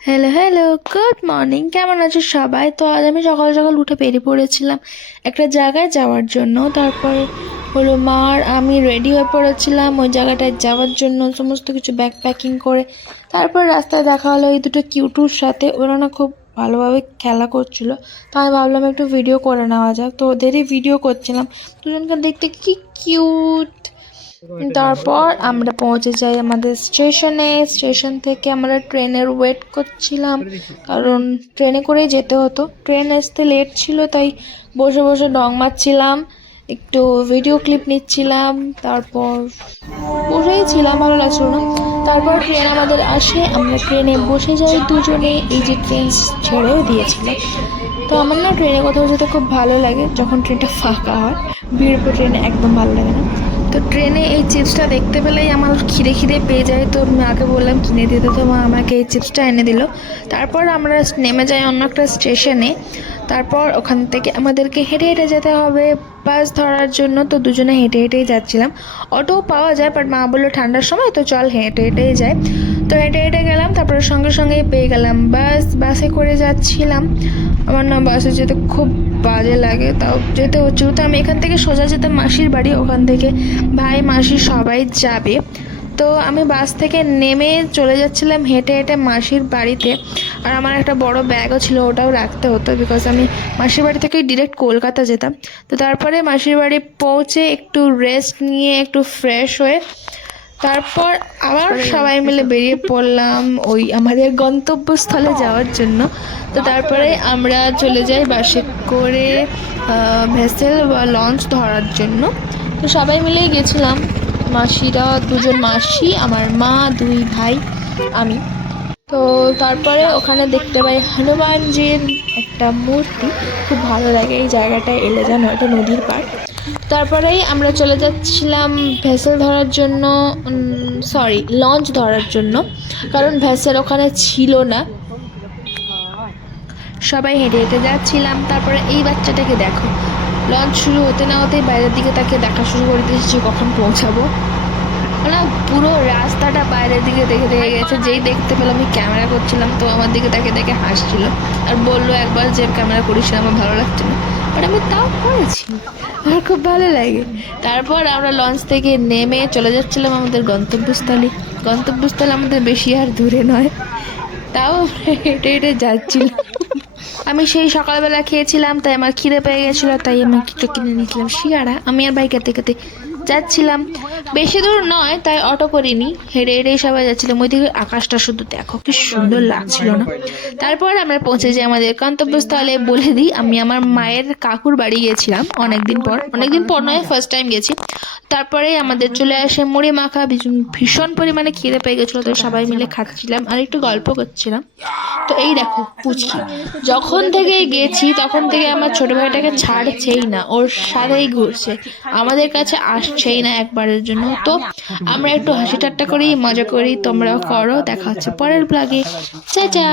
Hello hello good morning কেমন আছো সবাই? তো আজ আমি সকাল সকাল উঠে বেরিয়ে পড়েছিলাম একটা জায়গায় যাওয়ার জন্য। তারপর হলো মার, আমি রেডি হয়ে পড়েছিলাম ওই জায়গাটায় যাওয়ার জন্য, সমস্ত কিছু ব্যাগ প্যাকিং করে। তারপর রাস্তায় দেখা হলো এই দুটো কিউটুর সাথে, ওরা না খুব ভালোভাবে খেলা করছিল। তো আমি ভাবলাম একটু ভিডিও করে নেওয়া যাক। তো ওদেরই ভিডিও করছিলাম। দুজনকে দেখতে কি কিউট তারপর আমরা পৌঁছে যাই আমাদের স্টেশনে। স্টেশন থেকে আমরা ট্রেনের ওয়েট করছিলাম কারণ ট্রেনে করেই যেতে হতো। ট্রেন আসতে লেট ছিল তাই বসে বসে ডং মারছিলাম একটু ভিডিও ক্লিপ নিচ্ছিলাম তারপর বসেই ছিলাম ভালো লাগছিল না। তারপর ট্রেন আমাদের আসে আমরা ট্রেনে বসে যাই দুজনে এই যে ট্রেন ছেড়েও দিয়েছিল। তো আমার না ট্রেনে কোথাও যেতে খুব ভালো লাগে যখন ট্রেনটা ফাঁকা হয়। ভিড় উপর ট্রেনে একদম ভালো লাগে না। তো ট্রেনে এই চিপসটা দেখতে পেলেই আমার খিদে খিদে পেয়ে যায়। তো মাকে বললাম, কিনে দিতে তো মা আমাকে এই চিপসটা এনে দিল। তারপর আমরা নেমে যাই অন্য একটা স্টেশনে। তারপর ওখান থেকে আমাদেরকে হেঁটে হেঁটে যেতে হবে। বাস ধরার জন্য তো দুজনে হেঁটে হেঁটেই যাচ্ছিলাম। অটোও পাওয়া যায়, বাট মা বলল, ঠান্ডার সময়, তো চল হেঁটে হেঁটেই যাই। তো হেঁটে হেঁটে গেলাম, তারপরে সঙ্গে সঙ্গেই পেয়ে গেলাম। বাস, বাসে করে যাচ্ছিলাম। আমার না বাসে যেতে খুব বাজে লাগে, তাও যেতে হচ্ছিল তো আমি এখান থেকে সোজা যেতাম মাসির বাড়ি, ওখান থেকে ভাই, মাসি সবাই যাবে। তো আমি বাস থেকে নেমে চলে যাচ্ছিলাম হেঁটে হেঁটে মাসির বাড়িতে। আর আমার একটা বড় ব্যাগও ছিল, ওটাও রাখতে হতো বিকজ আমি মাসির বাড়ি থেকে ডিরেক্ট কলকাতা যেতাম। তো তারপরে মাসির বাড়ি পৌঁছে একটু রেস্ট নিয়ে, একটু ফ্রেশ হয়ে তারপর আবার সবাই মিলে বেরিয়ে পড়লাম ওই আমাদের গন্তব্যস্থলে যাওয়ার জন্য। তো তারপরে আমরা চলে যাই বাসে করে ভেসেল বা লঞ্চ ধরার জন্য। তো সবাই মিলেই গেছিলাম। মাসিরা দুজন মাসি আমার মা দুই ভাই আমি। তো তারপরে ওখানে দেখতে পাই হনুমানজির একটা মূর্তি। খুব ভালো লাগে এই জায়গাটায় এলে যেন এটা নদীর পাড়। তারপরেই আমরা চলে যাচ্ছিলাম ভেসেল ধরার জন্য সরি লঞ্চ ধরার জন্য। কারণ ভেসেল ওখানে ছিল না। সবাই হেঁটে হেঁটে যাচ্ছিলাম। তারপরে এই বাচ্চাটাকে দেখো। লঞ্চ শুরু হতে না হতেই বাইরের দিকে তাকে দেখা শুরু করে দিয়েছি কখন পৌঁছাবো। না পুরো রাস্তাটা বাইরের দিকে দেখে দেখে গেছে। যেই দেখতে পেলাম আমি ক্যামেরা করছিলাম, তো আমার দিকে তাকে দেখে হাসছিল। আর বলল একবার যে, ক্যামেরা করিস আমার ভালো লাগছে না। বাট আমি তাও করেছি। আমার খুব ভালো লাগে। তারপর আমরা লঞ্চ থেকে নেমে চলে যাচ্ছিলাম আমাদের গন্তব্যস্থলে। গন্তব্যস্থল আমাদের বেশি আর দূরে নয়। তাও হেঁটে হেঁটে যাচ্ছিলাম। আমি সেই সকালবেলা খেয়েছিলাম, তাই আমার খিদে পেয়ে গেছিল, তাই আমি কিছু কিনে নিয়েছিলাম। শিয়ারা, আমি আর ভাই খেতে খেতে যাচ্ছিলাম। বেশি দূর নয়, তাই অটো করিনি। হেঁটে হেঁটেই সবাই যাচ্ছিলাম ওই ওইদিকে আকাশটা শুধু দেখো, কি সুন্দর লাগছিল না? তারপর আমরা পৌঁছে যাই আমাদের গন্তব্যস্থলে। বলে দিই, আমি আমার মায়ের কাকুর বাড়ি গিয়েছিলাম অনেকদিন পর। অনেকদিন পর নয় ফার্স্ট টাইম গেছি। তারপরে আমাদের চলে আসে মুড়ি মাখা। ভীষণ- পরিমাণে খিদে পেয়ে গেছিল, তো সবাই মিলে খাচ্ছিলাম আর একটু গল্প করছিলাম। তো এই দেখো, পুচকি। যখন থেকে গেছি, তখন থেকে আমার ছোট ভাইটাকে ছাড়ছেই না। ওর সাথেই ঘুরছে। আমাদের কাছে আসছেই না একবারের জন্য। তো আমরা একটু হাসি ঠাট্টা করি মজা করি। তোমরাও করো। দেখা হচ্ছে পরের ব্লগে চা চা।